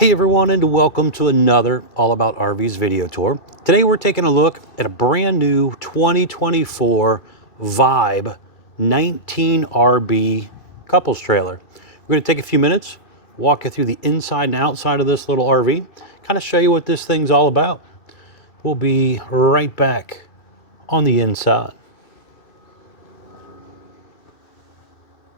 Hey everyone, and welcome to another All About RVs video tour. Today we're taking a look at a brand new 2024 Vibe 19RB couples trailer. We're going to take a few minutes, walk you through the inside and outside of this little RV, kind of show you what this thing's all about. We'll be right back on the inside.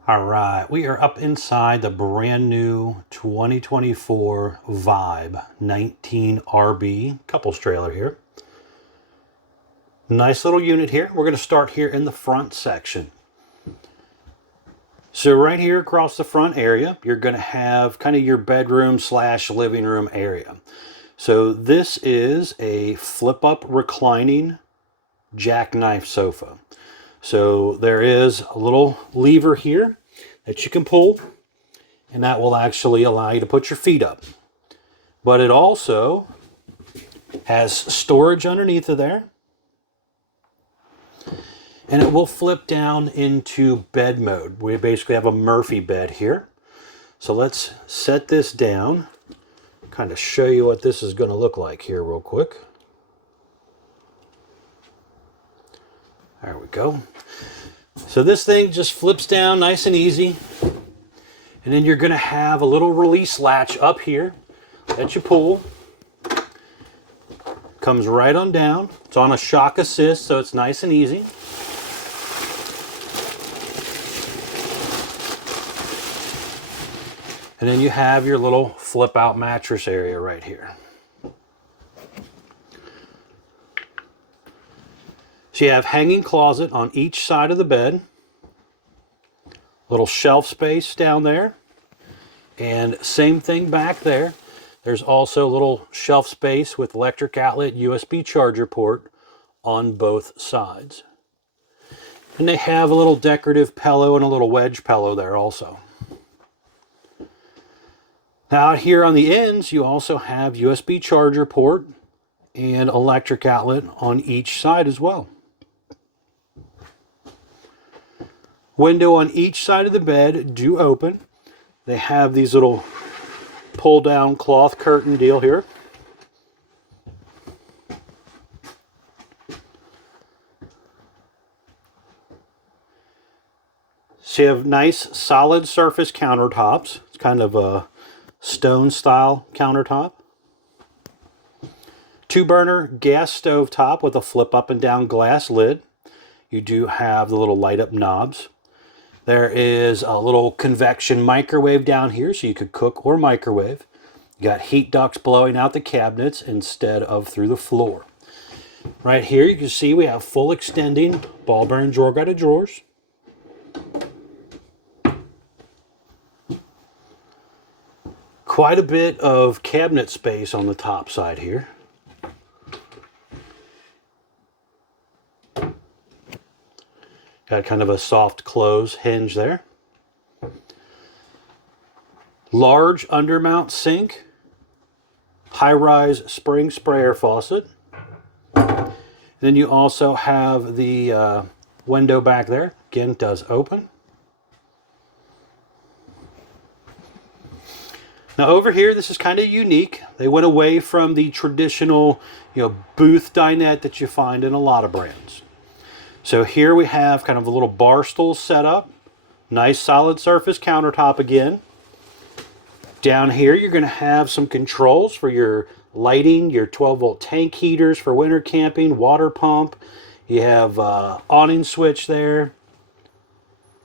All right, we are up inside the brand new 2024 Vibe 19RB couples trailer here. Nice little unit here. We're going to start here in the front section. So right here across the front area, you're going to have kind of your bedroom slash living room area. So this is a flip up reclining jackknife sofa. So there is a little lever here that you can pull, and that will actually allow you to put your feet up. But it also has storage underneath of there, and it will flip down into bed mode. We basically have a Murphy bed here. So let's set this down, kind of show you what this is going to look like here real quick. There we go. So this thing just flips down nice and easy. And then you're going to have a little release latch up here that you pull. Comes right on down. It's on a shock assist, so it's nice and easy. And then you have your little flip out mattress area right here. So you have hanging closet on each side of the bed, little shelf space down there, and same thing back there. There's also a little shelf space with electric outlet USB charger port on both sides. And they have a little decorative pillow and a little wedge pillow there also. Now out here on the ends, you also have USB charger port and electric outlet on each side as well. Window on each side of the bed do open. They have these little pull down cloth curtain deal here. So you have nice solid surface countertops. It's kind of a stone style countertop. 2-burner gas stove top with a flip up and down glass lid. You do have the little light up knobs. There is a little convection microwave down here, so you could cook or microwave. You got heat ducts blowing out the cabinets instead of through the floor. Right here you can see we have full extending ball bearing drawer guided drawers. Quite a bit of cabinet space on the top side here. Got kind of a soft close hinge there. Large undermount sink. High-rise spring sprayer faucet. Then you also have the window back there. Again, it does open. Now over here, this is kind of unique. They went away from the traditional, booth dinette that you find in a lot of brands. So here we have kind of a little bar stool set up. Nice solid surface countertop again. Down here you're going to have some controls for your lighting, your 12-volt tank heaters for winter camping, water pump. You have awning switch there.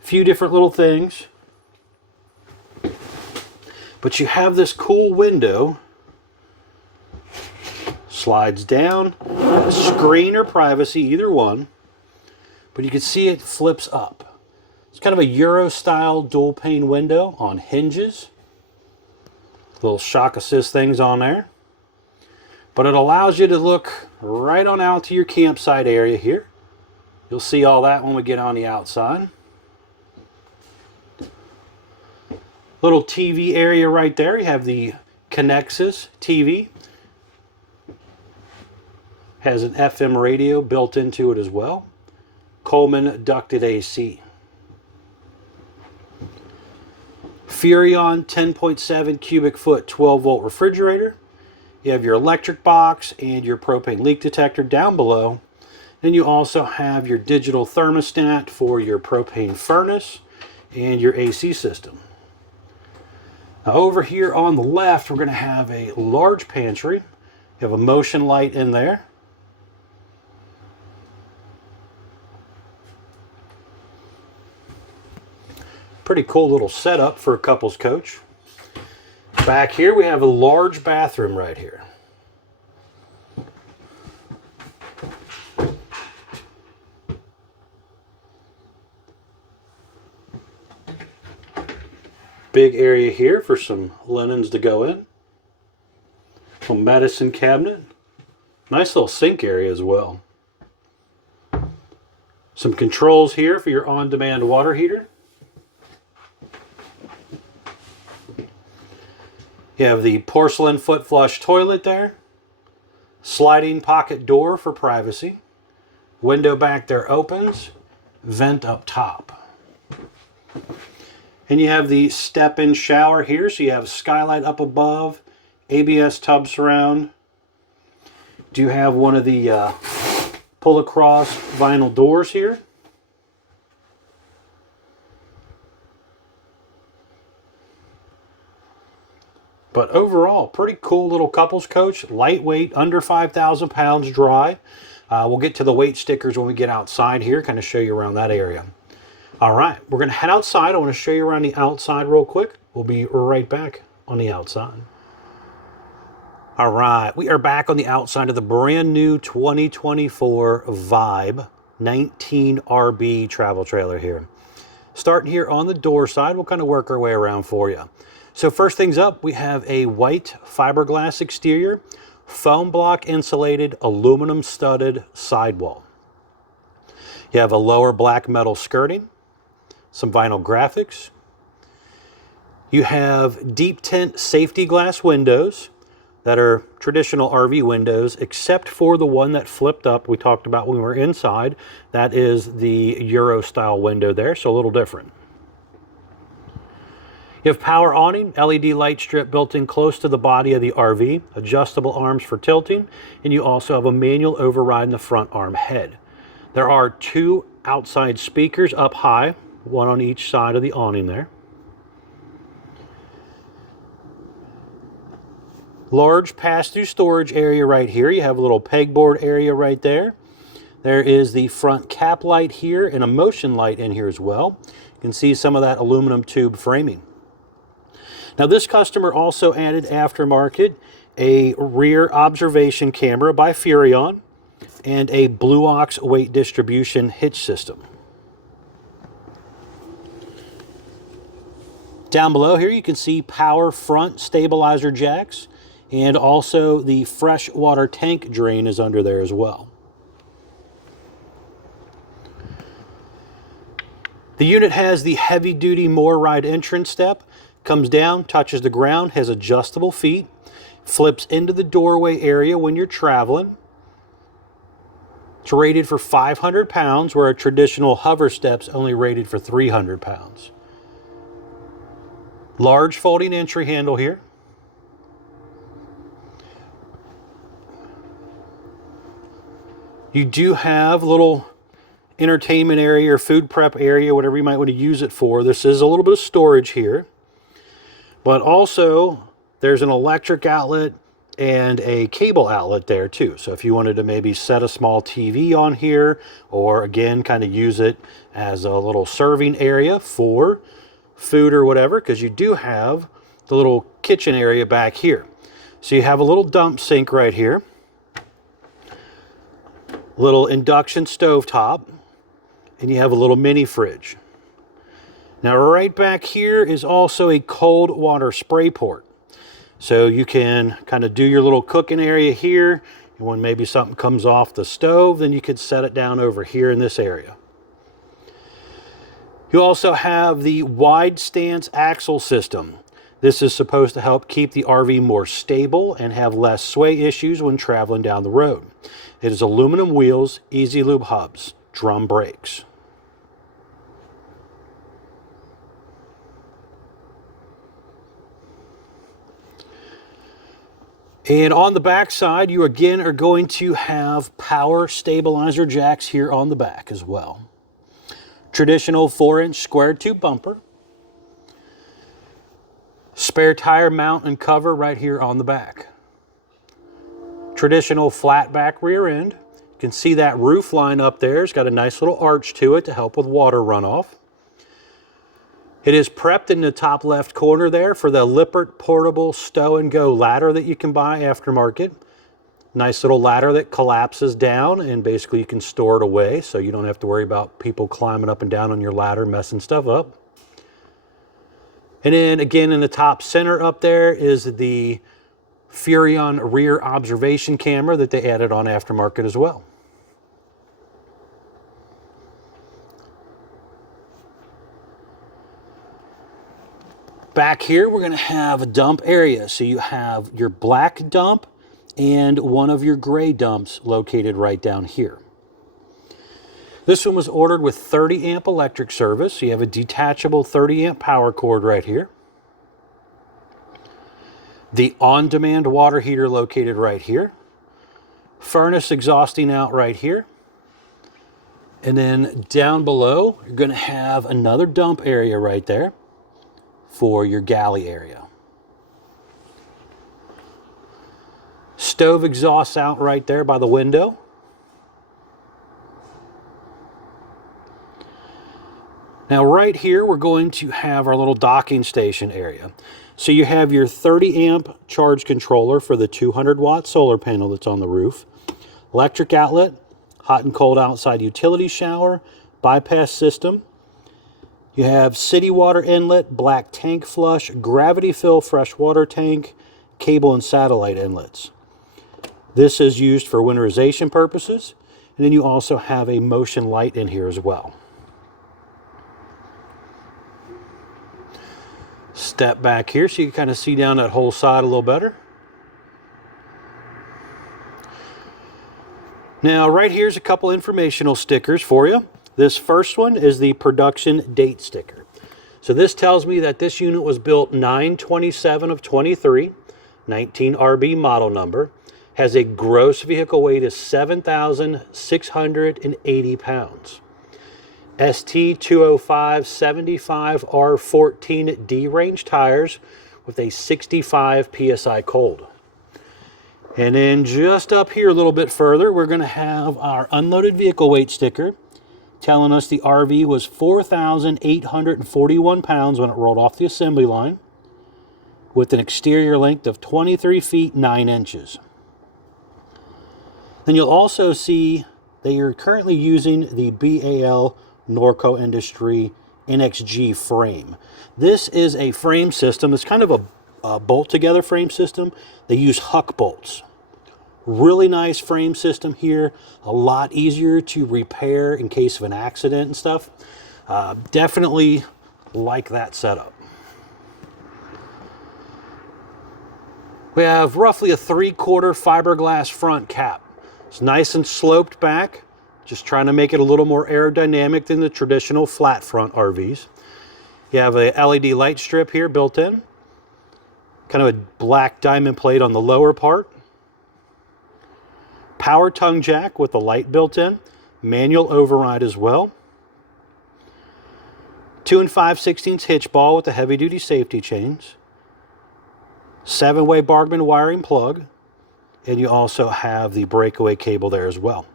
A few different little things. But you have this cool window. Slides down. Screen or privacy, either one. But you can see it flips up. It's kind of a Euro style dual pane window on hinges. Little shock assist things on there. But it allows you to look right on out to your campsite area here. You'll see all that when we get on the outside. Little TV area right there. You have the Connexus TV. Has an FM radio built into it as well. Coleman ducted AC. Furrion 10.7 cubic foot 12 volt refrigerator. You have your electric box and your propane leak detector down below. Then you also have your digital thermostat for your propane furnace and your AC system. Now over here on the left, we're going to have a large pantry. You have a motion light in there. Pretty cool little setup for a couples coach. Back here we have a large bathroom right here. Big area here for some linens to go in. A medicine cabinet. Nice little sink area as well. Some controls here for your on-demand water heater. You have the porcelain foot flush toilet there. Sliding pocket door for privacy. Window back there opens. Vent up top. And you have the step-in shower here, so you have skylight up above, ABS tub surround. Do you have one of the pull-across vinyl doors here? But overall, pretty cool little couples coach, lightweight, under 5,000 pounds, dry. We'll get to the weight stickers when we get outside here, kind of show you around that area. All right, we're going to head outside. I want to show you around the outside real quick. We'll be right back on the outside. All right, we are back on the outside of the brand new 2024 Vibe 19 RB travel trailer here. Starting here on the door side, we'll kind of work our way around for you. So first things up, we have a white fiberglass exterior, foam block insulated, aluminum studded sidewall. You have a lower black metal skirting, some vinyl graphics. You have deep tint safety glass windows that are traditional RV windows, except for the one that flipped up we talked about when we were inside. That is the Euro style window there, so a little different. You have power awning, LED light strip built in close to the body of the RV, adjustable arms for tilting, and you also have a manual override in the front arm head. There are two outside speakers up high, one on each side of the awning there. Large pass-through storage area right here. You have a little pegboard area right there. There is the front cap light here and a motion light in here as well. You can see some of that aluminum tube framing. Now this customer also added aftermarket a rear observation camera by Furrion and a Blue Ox weight distribution hitch system. Down below here you can see power front stabilizer jacks, and also the fresh water tank drain is under there as well. The unit has the heavy duty More Ride entrance step, comes down, touches the ground, has adjustable feet, flips into the doorway area when you're traveling. It's rated for 500 pounds, where a traditional hover step's only rated for 300 pounds. Large folding entry handle here. You do have a little entertainment area or food prep area, whatever you might want to use it for. This is a little bit of storage here. But also, there's an electric outlet and a cable outlet there too. So if you wanted to maybe set a small TV on here, or again, kind of use it as a little serving area for food or whatever, because you do have the little kitchen area back here. So you have a little dump sink right here, little induction stovetop, and you have a little mini fridge. Now right back here is also a cold water spray port. So you can kind of do your little cooking area here, and when maybe something comes off the stove, then you could set it down over here in this area. You also have the wide stance axle system. This is supposed to help keep the RV more stable and have less sway issues when traveling down the road. It is aluminum wheels, easy lube hubs, drum brakes. And on the back side, you again are going to have power stabilizer jacks here on the back as well. Traditional 4-inch square tube bumper. Spare tire mount and cover right here on the back. Traditional flat back rear end. You can see that roof line up there. It's got a nice little arch to it to help with water runoff. It is prepped in the top left corner there for the Lippert portable stow and go ladder that you can buy aftermarket. Nice little ladder that collapses down and basically you can store it away so you don't have to worry about people climbing up and down on your ladder messing stuff up. And then again in the top center up there is the Furrion rear observation camera that they added on aftermarket as well. Back here we're going to have a dump area. So you have your black dump and one of your gray dumps located right down here. This one was ordered with 30 amp electric service. So you have a detachable 30 amp power cord right here. The on-demand water heater located right here. Furnace exhausting out right here. And then down below, you're going to have another dump area right there for your galley area. Stove exhausts out right there by the window. Now right here, we're going to have our little docking station area. So you have your 30 amp charge controller for the 200 watt solar panel that's on the roof. Electric outlet, hot and cold outside utility shower, bypass system. You have city water inlet, black tank flush, gravity fill fresh water tank, cable and satellite inlets. This is used for winterization purposes. And then you also have a motion light in here as well. Step back here so you can kind of see down that whole side a little better. Now right here's a couple informational stickers for you. This first one is the production date sticker. So this tells me that this unit was built 9/27 of 23, 19 RB model number, has a gross vehicle weight of 7,680 pounds. ST 205 75R14D range tires with a 65 PSI cold. And then just up here a little bit further, we're going to have our unloaded vehicle weight sticker telling us the RV was 4,841 pounds when it rolled off the assembly line with an exterior length of 23 feet 9 inches. Then you'll also see that you're currently using the BAL Norco Industry NXG frame. This is a frame system. It's kind of a bolt together frame system. They use huck bolts. Really nice frame system here. A lot easier to repair in case of an accident and stuff. Definitely like that setup. We have roughly a 3/4 fiberglass front cap. It's nice and sloped back. Just trying to make it a little more aerodynamic than the traditional flat front RVs. You have a LED light strip here built in. Kind of a black diamond plate on the lower part. Power tongue jack with the light built in. Manual override as well. 2 5/16 hitch ball with the heavy duty safety chains. 7-way Bourbon wiring plug. And you also have the breakaway cable there as well.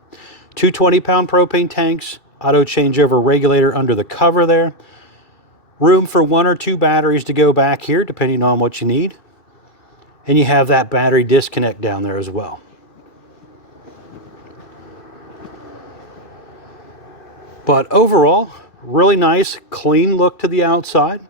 2 20-pound propane tanks, auto changeover regulator under the cover there. Room for 1 or 2 batteries to go back here, depending on what you need. And you have that battery disconnect down there as well. But overall, really nice, clean look to the outside.